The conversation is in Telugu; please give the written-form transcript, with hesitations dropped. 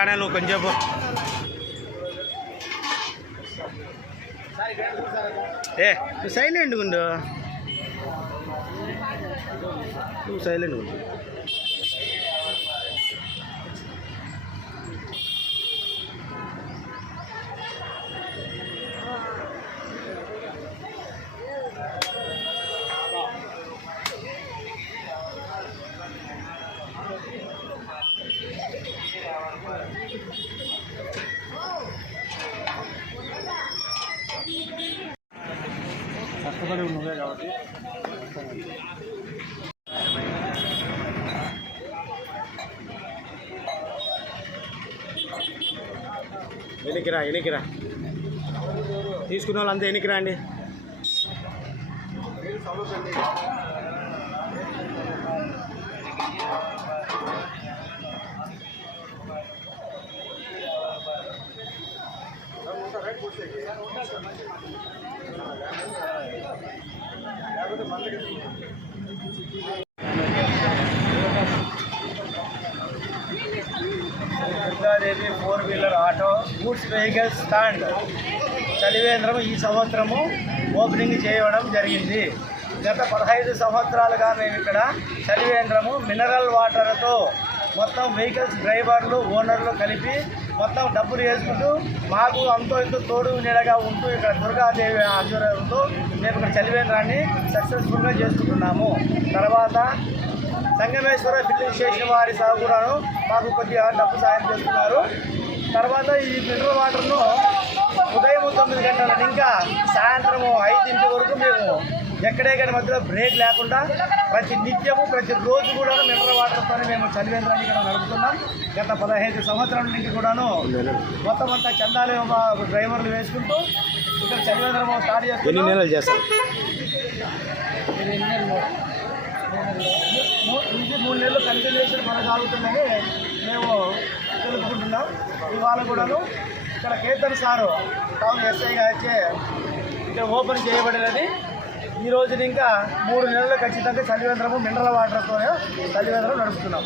రానే నువ్వు కొంచెం నువ్వు సైలెంట్గా ఉండు, నువ్వు సైలెంట్గా ఉండు. కష్టపడి ఉన్నదే కాబట్టి ఎనికిరా తీసుకున్న వాళ్ళంతా ఎనికిరా అండి. దుర్గాదేవి 4-వీలర్ ఆటో గూడ్స్ వెహికల్ స్టాండ్ చలివేంద్రం ఈ సంవత్సరము ఓపెనింగ్ చేయడం జరిగింది. గత 15 సంవత్సరాలుగా మేము ఇక్కడ చలివేంద్రము మినరల్ వాటర్తో మొత్తం వెహికల్స్ డ్రైవర్లు ఓనర్లు కలిపి మొత్తం డబ్బులు వేసుకుంటూ మాకు అంతో ఇంతో తోడు నీడగా ఉంటూ ఇక్కడ దుర్గాదేవి ఆధ్వర్యంతో మేము ఇక్కడ చలివేంద్రాన్ని సక్సెస్ఫుల్గా చేసుకుంటున్నాము. తర్వాత సంగమేశ్వర ఫిల్లింగ్ స్టేషన్ వారి సహకూడాను మాకు కొద్దిగా డబ్బు సాయం చేస్తున్నారు. తర్వాత ఈ మినరల్ వాటర్ను ఉదయం 9 గంటల ఇంకా సాయంత్రం 5 వరకు మేము ఎక్కడెక్కడ మధ్యలో బ్రేక్ లేకుండా ప్రతి నిత్యము ప్రతిరోజు కూడా మినరల్ వాటర్తో మేము చలివేంద్రాన్ని ఇక్కడ నడుపుతున్నాం. గత 15 సంవత్సరాల నుంచి కూడాను మొత్తం అంతా చందాలు డ్రైవర్లు వేసుకుంటూ ఇక్కడ చలివేంద్రం స్టార్ట్ చేస్తాం. 3 నెలలు కంటిన్యూషన్ కొనసాగుతుందని మేము తెలుసుకుంటున్నాం. ఇవాళ కూడాను ఇక్కడ కేతన్ సారు టౌన్ ఎస్ఐ గారిచే ఇక్కడ ఓపెన్ చేయబడినది. ఈ రోజుని ఇంకా 3 నెలలు ఖచ్చితంగా చలివేంద్రము మినరల్ వాటర్తోనే చలివేంద్రం నడుపుతున్నాం.